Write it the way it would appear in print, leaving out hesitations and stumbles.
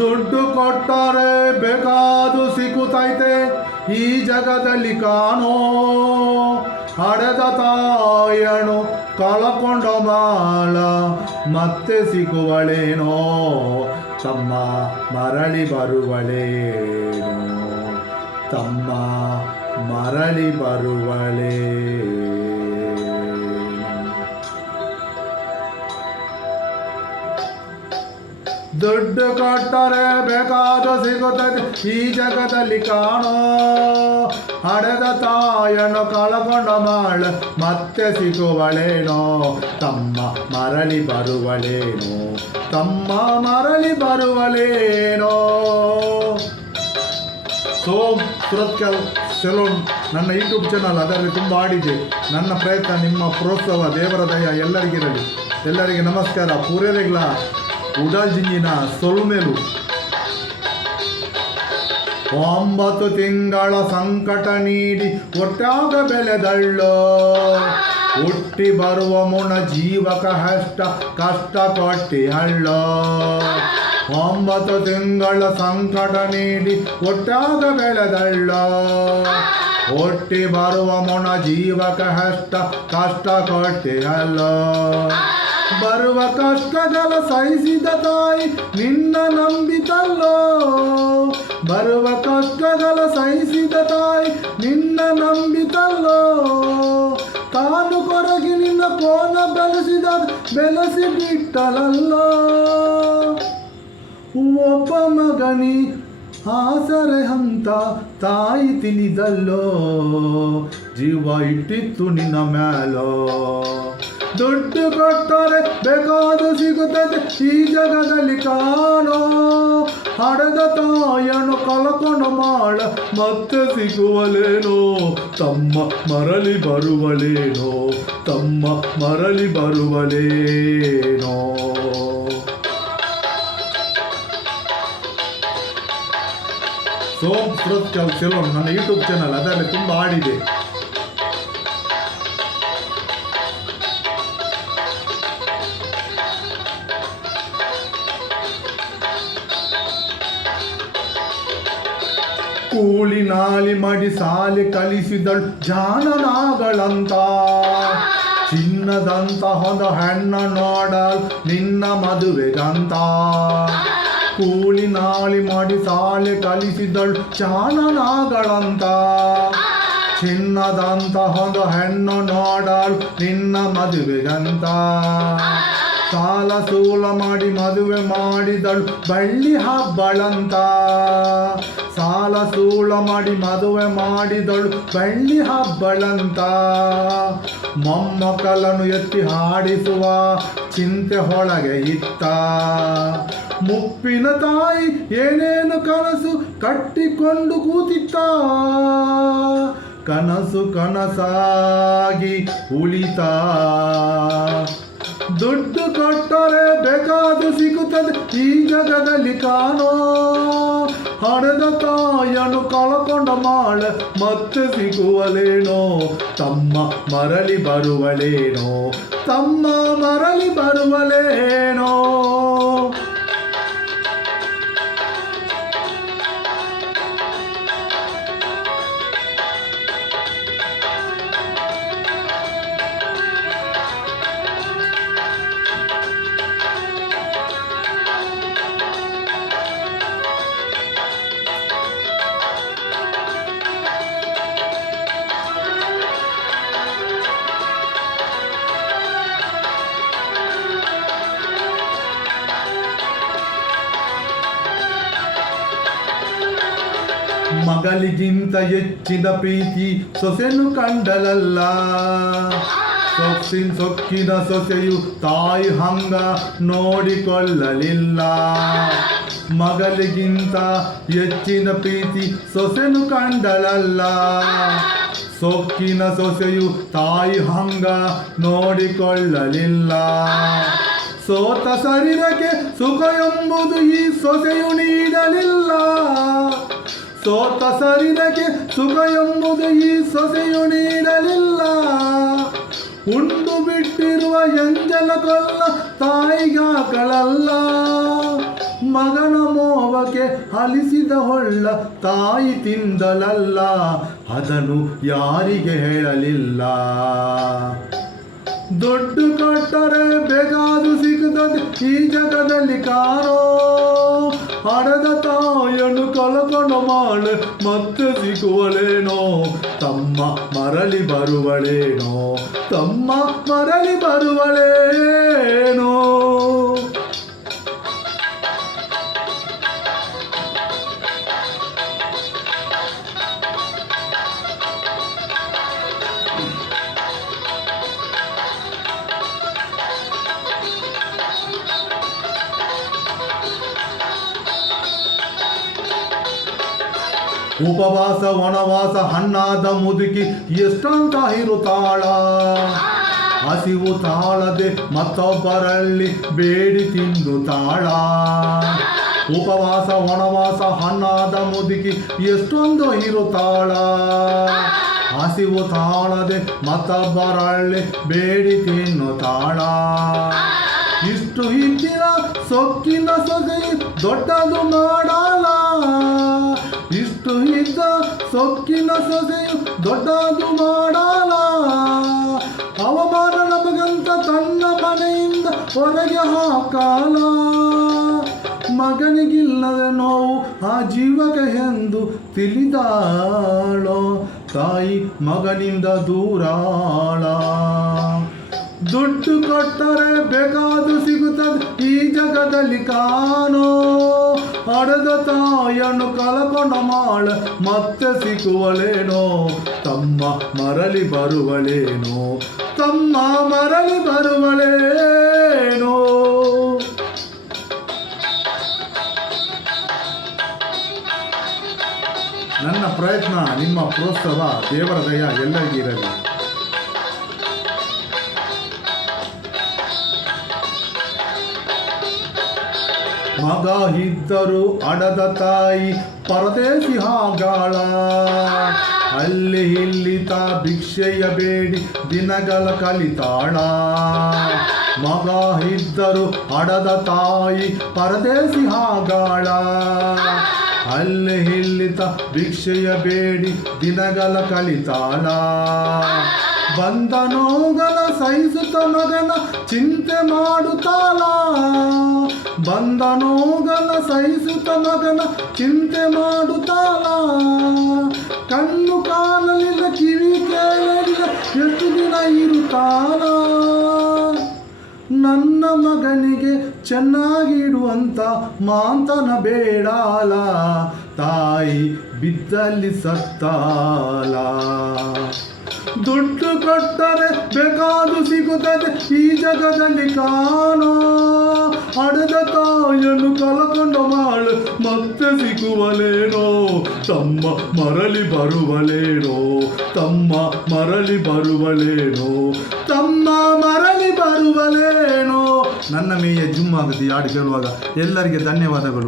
ದುಡ್ಡು ಕೊಟ್ಟರೆ ಬೇಕಾದು ಸಿಗುತ್ತೈತೆ ಈ ಜಗದಲ್ಲಿ ಕಾಣೋ, ಹಡೆದ ತಾಯಣು ಕಳಕೊಂಡ ಮಾಳ ಮತ್ತೆ ಸಿಗುವಳೇನೋ, ತಮ್ಮ ಮರಳಿ ಬರುವಳೇನೋ, ತಮ್ಮ ಮರಳಿ ಬರುವಳೇ. ದುಡ್ಡು ಕೊಟ್ಟರೆ ಬೇಕಾದ ಸಿಗುತ್ತದೆ ಈ ಜಗದಲ್ಲಿ ಕಾಣೋ, ಹಡೆದ ತಾಯನು ಕಳಕೊಂಡ ಮಾಳ ಮತ್ತೆ ಸಿಗುವಳೇನೋ, ತಮ್ಮ ಮರಳಿ ಬರುವಳೇನೋ, ತಮ್ಮ ಮರಳಿ ಬರುವಳೇನೋ. ಸೋಮ್ ಸುರತ್ಕಲ್ ಸೆಲೂನ್ ನನ್ನ ಯೂಟ್ಯೂಬ್ ಚಾನಲ್, ಅದರಲ್ಲಿ ತುಂಬ ಆಡಿದೆ. ನನ್ನ ಪ್ರಯತ್ನ, ನಿಮ್ಮ ಪ್ರೋತ್ಸಾಹ, ದೇವರ ದಯ ಎಲ್ಲರಿಗಿರಲಿ. ಎಲ್ಲರಿಗೆ ನಮಸ್ಕಾರ. ಪೂರೈರೆಗ್ಲ ಉಡಾಜಿಂಜಿನ ಸೊಲ್ಮೆಲು 9 ತಿಂಗಳ ಸಂಕಟ ನೀಡಿ ಒಟ್ಟಾಗ ಬೆಳೆದಳ್ಳೋ, ಹುಟ್ಟಿ ಬರುವ ಮುಣ ಜೀವಕ ಕಷ್ಟ ಕೊಟ್ಟಿ ಹಳ್ಳೋ. 9 ತಿಂಗಳ ಸಂಕಟ ನೀಡಿ ಒಟ್ಟಾಗ ಬೆಳೆದಳ್ಳೋ, ಹುಟ್ಟಿ ಬರುವ ಮುಣ ಜೀವಕ ಕಷ್ಟ ಕೊಟ್ಟಿ ಹಳ್ಳೋ. ಬರುವ ಕಷ್ಟಗಳ ಸಹಿಸಿದ ತಾಯಿ ನಿನ್ನ ನಂಬಿತಲ್ಲೋ, ಬರುವ ಕಷ್ಟಗಳ ಸಹಿಸಿದ ತಾಯಿ ನಿನ್ನ ನಂಬಿತಲ್ಲೋ. ತಾನು ಕೊರಗಿ ನಿನ್ನ ಕೋನ ಬೆಳೆಸಿ ಬಿಟ್ಟಲಲ್ಲೋ. ಒಬ್ಬ ಮಗನಿ ಆಸರೆ ಅಂತ ತಾಯಿ ತಿಳಿದಲ್ಲೋ, ಜೀವ ಇಟ್ಟಿತ್ತು ನಿನ್ನ ಮ್ಯಾಲೋ. ದುಡ್ಡು ಕೊಟ್ಟರೆ ಬೇಕಾದು ಸಿಗುತ್ತದೆ ಈ ಜಗದಲ್ಲಿ ಕಾಣೋ, ಹಡೆದ ತಾಯನು ಕಳಕೊಂಡ ಮಾಳ ಮತ್ತೆ ಸಿಗುವಲೇನೋ, ತಮ್ಮ ಮರಳಿ ಬರುವಳೇನೋ, ತಮ್ಮ ಮರಳಿ ಬರುವಳೇನೋ. ಸೋಮ್ ಸುರತ್ಕಲ್ ಸೆಲೂನ್ ನನ್ನ ಯೂಟ್ಯೂಬ್ ಚಾನಲ್, ಅದರಲ್ಲಿ ತುಂಬ ಆಡಿದೆ. ಕೂಲಿ ನಾಲಿ ಮಾಡಿ ಸಾಲಿ ಕಲಿಸಿದಳು ಜಾನನಾಗಳಂತ, ಚಿನ್ನದಂತ ಹೊಂದ ಹೆಣ್ಣ ನೋಡಲ್ ನಿನ್ನ ಮದುವೆಗಂತ. ಕೂಲಿ ನಾಲಿ ಮಾಡಿ ಸಾಲಿ ಕಲಿಸಿದಳು ಜಾನನಾಗಳಂತ, ಚಿನ್ನದಂತ ಹೊಂದ ಹೆಣ್ಣು ನೋಡಲ್ ನಿನ್ನ ಮದುವೆಗಂತ. ಸಾಲ ಸೂಲ ಮಾಡಿ ಮದುವೆ ಮಾಡಿದಳು ಬಳ್ಳಿ ಹಬ್ಬಳಂತ, ಸಾಲ ಸೂಲ ಮಾಡಿ ಮದುವೆ ಮಾಡಿದಳು ಬಳ್ಳಿ ಹಬ್ಬಳಂತ. ಮೊಮ್ಮಕ್ಕಳನ್ನು ಎತ್ತಿ ಹಾಡಿಸುವ ಚಿಂತೆ ಹೊಳಗೆ ಇತ್ತ, ಮುಪ್ಪಿನ ತಾಯಿ ಏನೇನು ಕನಸು ಕಟ್ಟಿಕೊಂಡು ಕೂತಿತ್ತ. ಕನಸು ಕನಸಾಗಿ ಉಳಿತ, ದುಡ್ಡು ಕೊಟ್ಟರೆ ಬೇಕಾದು ಸಿಗುತ್ತದೆ ಈ ಜಗದಲ್ಲಿ ಕಾಣೋ, ಹಡೆದ ತಾಯನು ಕಳಕೊಂಡ ಮಾಳ ಮತ್ತೆ ಸಿಗುವಲೇನೋ, ತಮ್ಮ ಮರಳಿ ಬರುವಳೇನೋ, ತಮ್ಮ ಮರಳಿ ಬರುವಲೇನೋ. ಮಗಳಿಗಿಂತ ಹೆಚ್ಚಿನ ಪ್ರೀತಿ ಸೊಸೆನು ಕಂಡಲಲ್ಲ, ಸೊಕ್ಕಿನ ಸೊಸೆಯು ತಾಯಿ ಹಂಗ ನೋಡಿಕೊಳ್ಳಲಿಲ್ಲ. ಮಗಳಿಗಿಂತ ಹೆಚ್ಚಿನ ಪ್ರೀತಿ ಸೊಸೆನು ಕಂಡಲಲ್ಲ, ಸೊಕ್ಕಿನ ಸೊಸೆಯು ತಾಯಿ ಹಂಗ ನೋಡಿಕೊಳ್ಳಲಿಲ್ಲ. ಸೋತ ಶರೀರಕ್ಕೆ ಸುಖ ಎಂಬುದು ಈ ಸೊಸೆಯು ನೀಡಲಿಲ್ಲ, ಸೋತ ಶರೀರಕ್ಕೆ ಸುಖ ಎಂಬುದು ಈ ಸೊಸೆಯು ನೀಡಲಿಲ್ಲ. ಉಂಡು ಬಿಟ್ಟಿರುವ ಎಂಜಲ ಕೊಲ್ಲ ತಾಯಿಗಾಕಳಲ್ಲ, ಮಗನ ಮೋಹಕ್ಕೆ ಅಲಿಸಿದ ಹೊಳ್ಳ ತಾಯಿ ತಿಂದಲಲ್ಲ, ಅದನ್ನು ಯಾರಿಗೆ ಹೇಳಲಿಲ್ಲ. ದುಡ್ಡು ಕೊಟ್ಟರೆ ಬೇಕಾದು ಸಿಗುತ್ತದೆ ಈ ಜಗದಲ್ಲಿ ಕಾರೋ, ಹಣದ ತಾಯಿಯನ್ನು ಕಳ್ಕೊಂಡು ಮಾಡು ಮತ್ತೆ ಸಿಗುವಳೇನೋ, ತಮ್ಮ ಮರಳಿ ಬರುವಳೇನೋ, ತಮ್ಮ ಮರಳಿ ಬರುವಳೇನೋ. ಉಪವಾಸ ವನವಾಸ ಹಣ್ಣಾದ ಮುದುಕಿ ಎಷ್ಟಂತ ಇರುತ್ತಾಳ, ಹಸಿವು ತಾಳದೆ ಮತ್ತೊಬ್ಬರಲ್ಲಿ ಬೇಡಿ ತಿನ್ನುತ್ತಾಳ. ಉಪವಾಸ ವನವಾಸ ಹಣ್ಣಾದ ಮುದುಕಿ ಎಷ್ಟೊಂದು ಇರುತ್ತಾಳ, ಹಸಿವು ತಾಳದೆ ಮತ್ತೊಬ್ಬರಲ್ಲಿ ಬೇಡಿ ತಿನ್ನುತ್ತಾಳ. ಇಷ್ಟು ಇದ್ದಿನ ಸೊಕ್ಕಿನ ಸೊಸೆ ದೊಡ್ಡದು ಮಾಡಲ್ಲ, ಇಷ್ಟು ಇದ್ದ ಸೊಕ್ಕಿನ ಸೊಸೆಯು ದೊಡ್ಡದು ಮಾಡಲ್ಲ. ಅವಮಾನ ನಮಗಂತ ತನ್ನ ಮನೆಯಿಂದ ಹೊರಗೆ ಹಾಕಲ್ಲ. ಮಗನಿಗಿಲ್ಲದ ನೋವು ಆ ಜೀವಕ ಎಂದು ತಿಳಿದಾಳೋ, ತಾಯಿ ಮಗನಿಂದ ದೂರಾಳ. ದುಡ್ಡು ಕೊಟ್ಟರೆ ಬೇಕಾದು ಸಿಗುತ್ತದೆ ಈ ಜಗದಲ್ಲಿ ಕಾಣೋ, ಹಡೆದ ತಾಯಿಯನ್ನು ಕಳ್ಕೊಂಡ ಮಾಳ ಮತ್ತೆ ಸಿಗುವಳೇನೋ, ತಮ್ಮ ಮರಳಿ ಬರುವಳೇನೋ, ತಮ್ಮ ಮರಳಿ ಬರುವಳೇನೋ. ನನ್ನ ಪ್ರಯತ್ನ, ನಿಮ್ಮ ಪ್ರೋತ್ಸಾಹ, ದೇವರ ದಯ ಎಲ್ಲರಿಗಿರಲಿ. ಮಗ ಇದ್ದರು ಅಡದ ತಾಯಿ ಪರದೇಶಿ ಹಾಗಾಳ, ಅಲ್ಲಿ ಇಲ್ಲಿ ತಾ ಭಿಕ್ಷೆಯ ಬೇಡಿ ದಿನಗಳ ಕಲಿತಾಳ. ಮಗ ಇದ್ದರು ಅಡದ ತಾಯಿ ಪರದೇಶಿ ಹಾಗಾಳ, ಅಲ್ಲಿ ಇಲ್ಲಿ ತಾ ಭಿಕ್ಷೆಯ ಬೇಡಿ ದಿನಗಳ ಕಲಿತಾಳ. ಬಂದ ನೋಗಳ ಸಹಿಸುತ್ತ ಮಗನ ಚಿಂತೆ ಮಾಡುತ್ತಾಳ, ಬಂದ ನೋಗಳ ಸಹಿಸುತ್ತ ಮಗನ ಚಿಂತೆ ಮಾಡುತ್ತಾಳ. ಕಣ್ಣು ಕಾಣಲಿಲ್ಲ, ಕಿವಿ ಕೇಳಲಿಲ್ಲ, ಎಷ್ಟು ದಿನ ಇರುತ್ತಾಳ. ನನ್ನ ಮಗನಿಗೆ ಚೆನ್ನಾಗಿಡುವಂತ ಮಾಂತನ ಬೇಡಾಲ, ತಾಯಿ ಬಿದ್ದಲ್ಲಿ ಸತ್ತಾಲ. ದುಡ್ಡು ಕೊಟ್ಟರೆ ಬೇಕಾದು ಸಿಗುತ್ತದೆ ಈ ಜಗದಲ್ಲಿ ಕಾಣೋ, ಹಡೆದ ತಾಯಿಯನ್ನು ಕಳ್ಕೊಂಡ ಮಾಳು ಮತ್ತೆ ಸಿಗುವಲೇನೋ, ತಮ್ಮ ಮರಳಿ ಬರುವಲೇನೋ, ತಮ್ಮ ಮರಳಿ ಬರುವಲೇನೋ, ತಮ್ಮ ಮರಳಿ ಬರುವಲೇನೋ. ನನ್ನ ಮೇಯ ಜುಮ್ ಆಗುತ್ತೆ ಹಾಡು ಕೇಳುವಾಗ. ಎಲ್ಲರಿಗೆ ಧನ್ಯವಾದಗಳು.